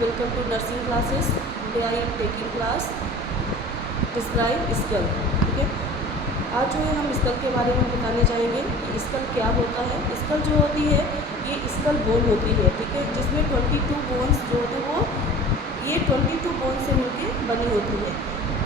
welcome to nursing classes. Today I am taking class describe skull. ठीक है, आज जो है हम स्कल के बारे में बताने जाएंगे कि स्कल क्या होता है। स्कल जो होती है ये स्कल बोन होती है, ठीक है, जिसमें 22 बोन्स जो होते हैं वो ये 22 बोन से मिलकर बनी होती है।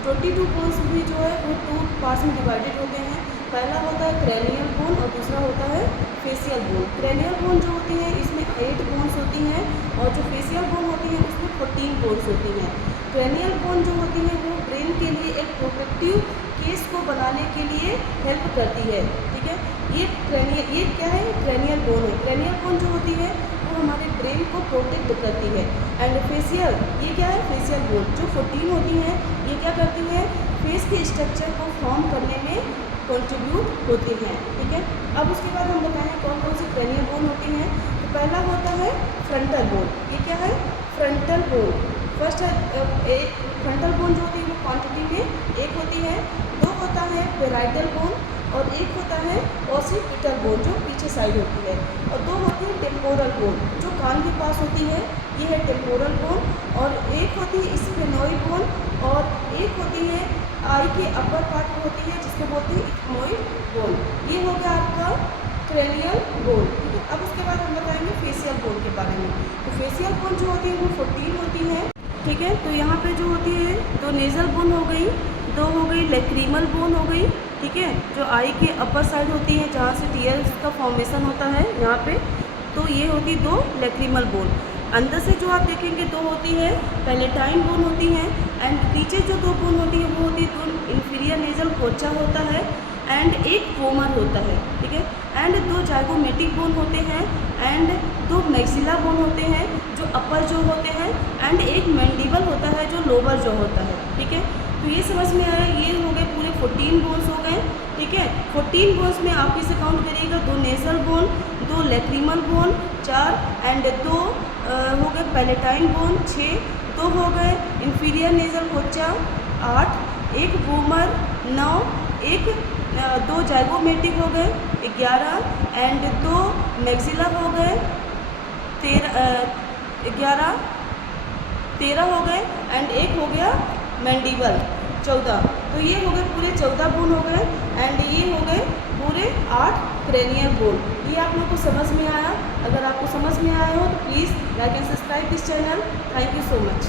22 बोन्स भी जो है वो 2 पार्ट्स में डिवाइडेड होते हैं। पहला होता है क्रैनियल बोन और दूसरा होता है फेशियल बोन। क्रैनियल बोन जो होती है इसमें 8 बोन्स होती हैं और जो फेशियल बोन होती है उसमें 14 बोन्स होती हैं। क्रैनियल बोन जो होती है वो ब्रेन के लिए एक प्रोटेक्टिव केस को बनाने के लिए हेल्प करती है, ठीक है। ये क्या है, क्रैनियल बोन है। क्रैनियल बोन जो होती है वो हमारे ब्रेन को प्रोटेक्ट करती है। एंड फेशियल, ये क्या है, फेशियल बोन जो 14 होती हैं ये क्या करती है, फेस के स्ट्रक्चर को फॉर्म करने में कंट्रीब्यूट होती हैं, ठीक है। अब उसके बाद हम बताएं कौन कौन सी क्रैनियल बोन होती हैं। तो पहला होता है फ्रंटल बोन। ये क्या है, फ्रंटल बोन। फर्स्ट है एक फ्रंटल बोन जो होती है वो क्वांटिटी में एक होती है। दो होता है पेराइटल बोन और एक होता है ओसिपिटल बोन जो पीछे साइड होती है। और दो होती है टेम्पोरल बोन जो कान के पास होती है, ये है टेम्पोरल बोन। और एक होती है स्फेनोइड बोन और एक होती है आई के अपर पार्ट में होती है जिसको बोलते हैं इथमोइड बोन। ये हो गया आपका क्रैनियल बोन, ठीक है। अब उसके बाद हम बताएंगे फेशियल बोन के बारे में। तो फेशियल बोन जो होती है वो 14 होती है, ठीक है। तो यहाँ पे जो होती है तो नेज़ल बोन हो गई, दो हो गई लैक्रीमल बोन हो गई, ठीक है, जो आई के अपर साइड होती है जहाँ से टीयर्स का फॉर्मेशन होता है यहाँ पे। तो ये होती 2 लैक्रीमल बोन। अंदर से जो आप देखेंगे 2 होती है पैलेटाइन बोन होती है। एंड नीचे जो 2 बोन होती है वो होती है 2 इंफीरियर नेजल कोचा होता है एंड एक वोमर होता है, ठीक है। एंड 2 जाइगोमेटिक बोन होते हैं एंड 2 मैक्सिला बोन होते हैं जो अपर जो होते हैं एंड एक मैंडिबल होता है जो लोअर जो होता है, ठीक है। तो ये समझ में आया, ये हो गए पूरे 14 बोन्स हो गए, ठीक है। 14 बोन्स में आप इसे काउंट करिएगा, 2 nasal bone, 2 lacrimal bone 4 and 2 हो गए पैलेटाइन बोन 6, 2 हो गए इंफीरियर नेजल कोचा 8, एक वोमर 9, एक 2 जाइगोमेटिक हो गए 11 एंड 2 मैक्सिला हो गए 13 हो गए एंड एक हो गया मैंडिबल 14। तो ये हो गए पूरे 14 बोन हो गए एंड ये हो गए पूरे 8 क्रैनियल बोन। ये आप लोग को समझ में आया। अगर आपको समझ में आया हो तो please like and subscribe this channel. Thank you so much.